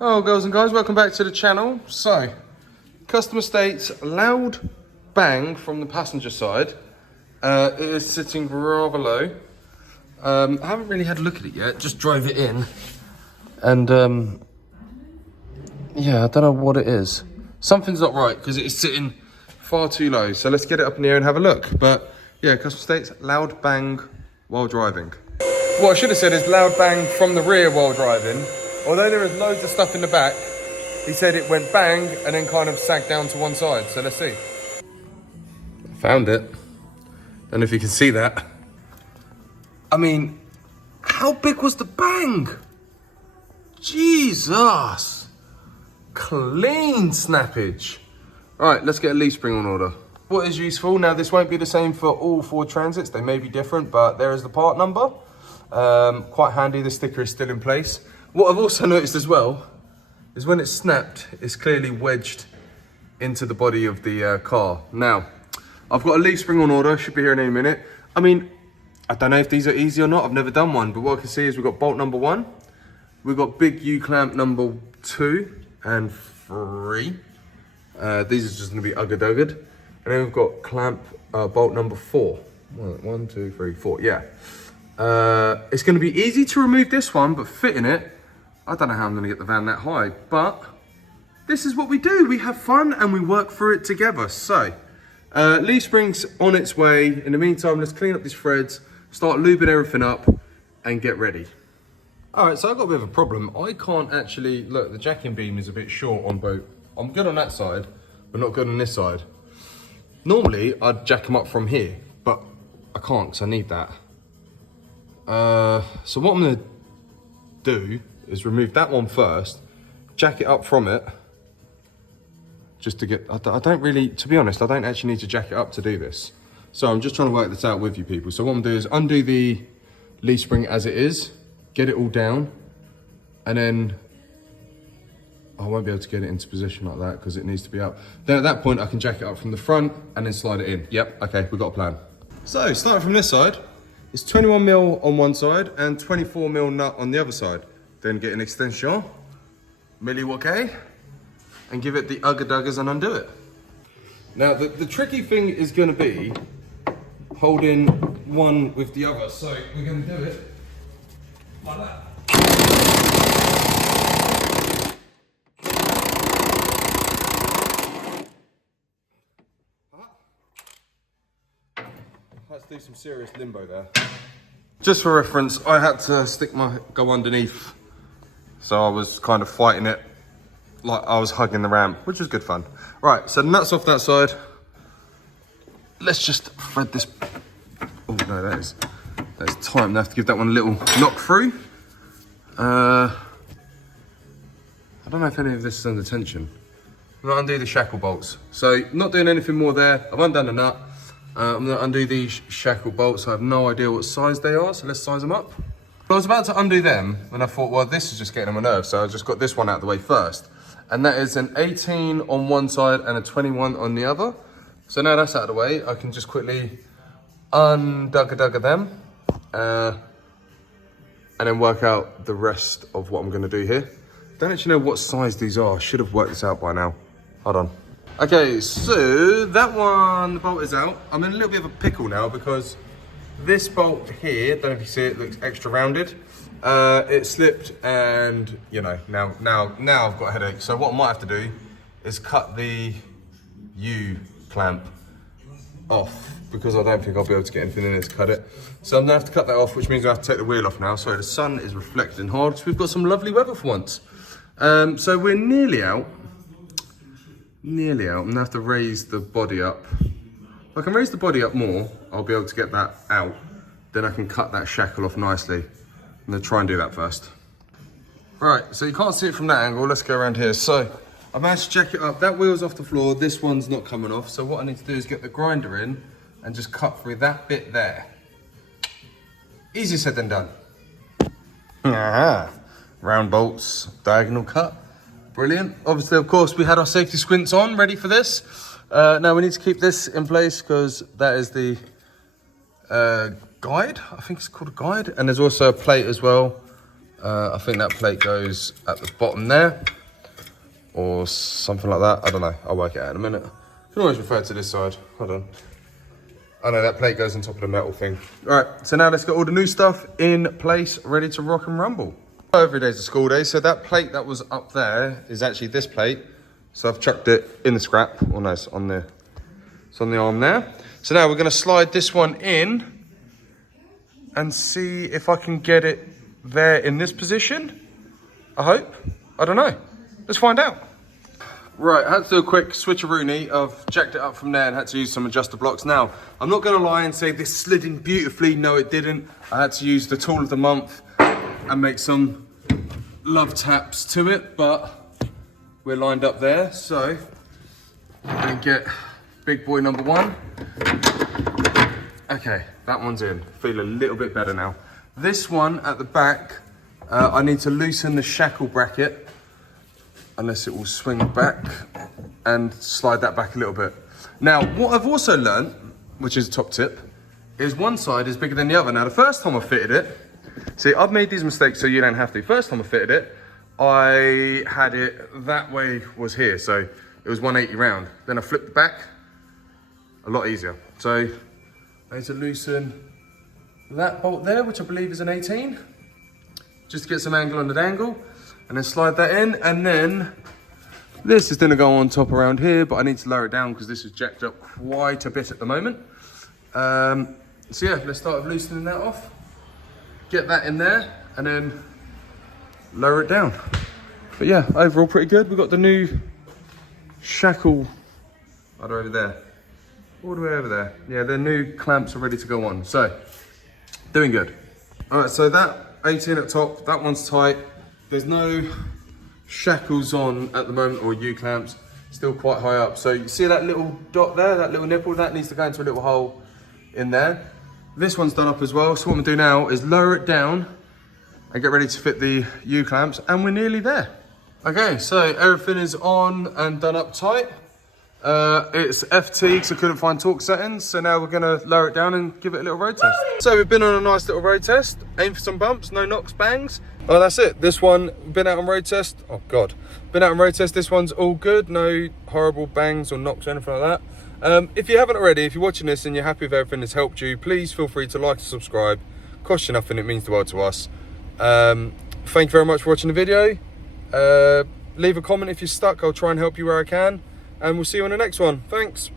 Oh, girls and guys, welcome back to the channel. So, customer states loud bang from the passenger side. It is sitting rather low. I haven't really had a look at it yet, just drove it in. And, yeah, I don't know what it is. Something's not right because it is sitting far too low. So let's get it up in the air and have a look. But, yeah, customer states loud bang while driving. What I should have said is loud bang from the rear while driving. Although there is loads of stuff in the back, he said it went bang and then kind of sagged down to one side. So let's see. Found it. Don't know if you can see that. I mean, how big was the bang? Jesus. Clean snappage. All right, let's get a leaf spring on order. What is useful? Now, this won't be the same for all Ford Transits. They may be different, but there is the part number. Quite handy, the sticker is still in place. What I've also noticed as well is when it's snapped, it's clearly wedged into the body of the car. Now, I've got a leaf spring on order, should be here in a minute. I mean, I don't know if these are easy or not, I've never done one, but what I can see is we've got bolt number 1, we've got big U-clamp number 2 and 3. These are just gonna be ugga-duggered. And then we've got clamp bolt number 4. 1, 2, 3, 4, yeah. It's gonna be easy to remove this one, but fitting it, I don't know how I'm gonna get the van that high, but this is what we do. We have fun and we work through it together. So, leaf spring's on its way. In the meantime, let's clean up these threads, start lubing everything up and get ready. All right, so I've got a bit of a problem. I can't actually, look, the jacking beam is a bit short on both. I'm good on that side, but not good on this side. Normally, I'd jack them up from here, but I can't because I need that. So what I'm gonna do is remove that one first, jack it up from it, just to get, I don't really, to be honest, I don't actually need to jack it up to do this. So I'm just trying to work this out with you people. So what I'm gonna do is undo the leaf spring as it is, get it all down, and then I won't be able to get it into position like that because it needs to be up. Then at that point I can jack it up from the front and then slide it in. Yep, okay, we've got a plan. So starting from this side, it's 21mm on one side and 24mm nut on the other side. Then get an extension, milli-okay, and give it the ugga-duggers and undo it. Now the tricky thing is gonna be holding one with the other. So we're gonna do it like that. Let's do some serious limbo there. Just for reference, I had to go underneath. So I was kind of fighting it like I was hugging the ramp, which was good fun. Right, so the nuts off that side. Let's just thread this. Oh no, that is tight enough to give that one a little knock through. I don't know if any of this is under tension. I'm gonna undo the shackle bolts. So not doing anything more there. I've undone the nut. I'm gonna undo these shackle bolts. I have no idea what size they are, so let's size them up. I was about to undo them and I thought, well, this is just getting on my nerves. So I just got this one out of the way first. And that is an 18 on one side and a 21 on the other. So now that's out of the way, I can just quickly undugga them and then work out the rest of what I'm gonna do here. Don't actually know what size these are. I should have worked this out by now. Hold on. Okay, so that one, the bolt is out. I'm in a little bit of a pickle now because this bolt here, don't know if you see it, looks extra rounded. It slipped and, you know, now I've got a headache. So what I might have to do is cut the U-clamp off because I don't think I'll be able to get anything in it to cut it. So I'm gonna have to cut that off, which means I have to take the wheel off now. Sorry, the sun is reflecting hard. So we've got some lovely weather for once. So we're nearly out. I'm gonna have to raise the body up. If I can raise the body up more, I'll be able to get that out. Then I can cut that shackle off nicely. I'm gonna try and do that first. Right, so you can't see it from that angle. Let's go around here. So I managed to jack it up. That wheel's off the floor. This one's not coming off. So what I need to do is get the grinder in and just cut through that bit there. Easier said than done. Aha. Round bolts, diagonal cut. Brilliant. Obviously, of course, we had our safety squints on, ready for this. Now we need to keep this in place because that is the guide. I think it's called a guide. And there's also a plate as well I think that plate goes at the bottom there, or something like that. I don't know, I'll work it out in a minute. You can always refer to this side, hold on. I know that plate goes on top of the metal thing. All right, so now let's get all the new stuff in place, ready to rock and rumble. Every day's a school day, so that plate that was up there is actually this plate. So I've chucked it in the scrap, or no, it's on the arm there. So now we're gonna slide this one in and see if I can get it there in this position. I hope, I don't know. Let's find out. Right, I had to do a quick switcheroony. I've jacked it up from there and had to use some adjuster blocks. Now, I'm not gonna lie and say this slid in beautifully. No, it didn't. I had to use the tool of the month and make some love taps to it, but we're lined up there. So, I'm gonna get big boy number one. Okay, that one's in. Feel a little bit better now. This one at the back, I need to loosen the shackle bracket, unless it will swing back, and slide that back a little bit. Now, what I've also learned, which is a top tip, is one side is bigger than the other. Now, the first time I fitted it, see, I've made these mistakes so you don't have to. First time I fitted it, I had it that way was here, so it was 180 round. Then I flipped it back, a lot easier. So I need to loosen that bolt there, which I believe is an 18, just to get some angle on the dangle. And then slide that in, and then this is gonna go on top around here, but I need to lower it down because this is jacked up quite a bit at the moment. So yeah, let's start with loosening that off. Get that in there, and then lower it down. But yeah, overall pretty good. We've got the new shackle, over there, all the way over there. Yeah, the new clamps are ready to go on, so doing good. All right, so that 18 at top, that one's tight. There's no shackles on at the moment, or U-clamps, still quite high up. So you see that little dot there, that little nipple, that needs to go into a little hole in there. This one's done up as well. So what I'm gonna do now is lower it down and get ready to fit the U-clamps, and we're nearly there. Okay, so everything is on and done up tight. It's FT because I couldn't find torque settings, so now we're gonna lower it down and give it a little road test. So we've been on a nice little road test, aim for some bumps, no knocks, bangs. Oh, that's it. This one, been out on road test. Oh God, been out on road test. This one's all good, no horrible bangs or knocks or anything like that. If you haven't already, if you're watching this and you're happy with everything that's helped you, please feel free to like and subscribe. Costs you nothing, it means the world to us. Thank you very much for watching the video. Leave a comment if you're stuck, I'll try and help you where I can. And we'll see you on the next one. Thanks.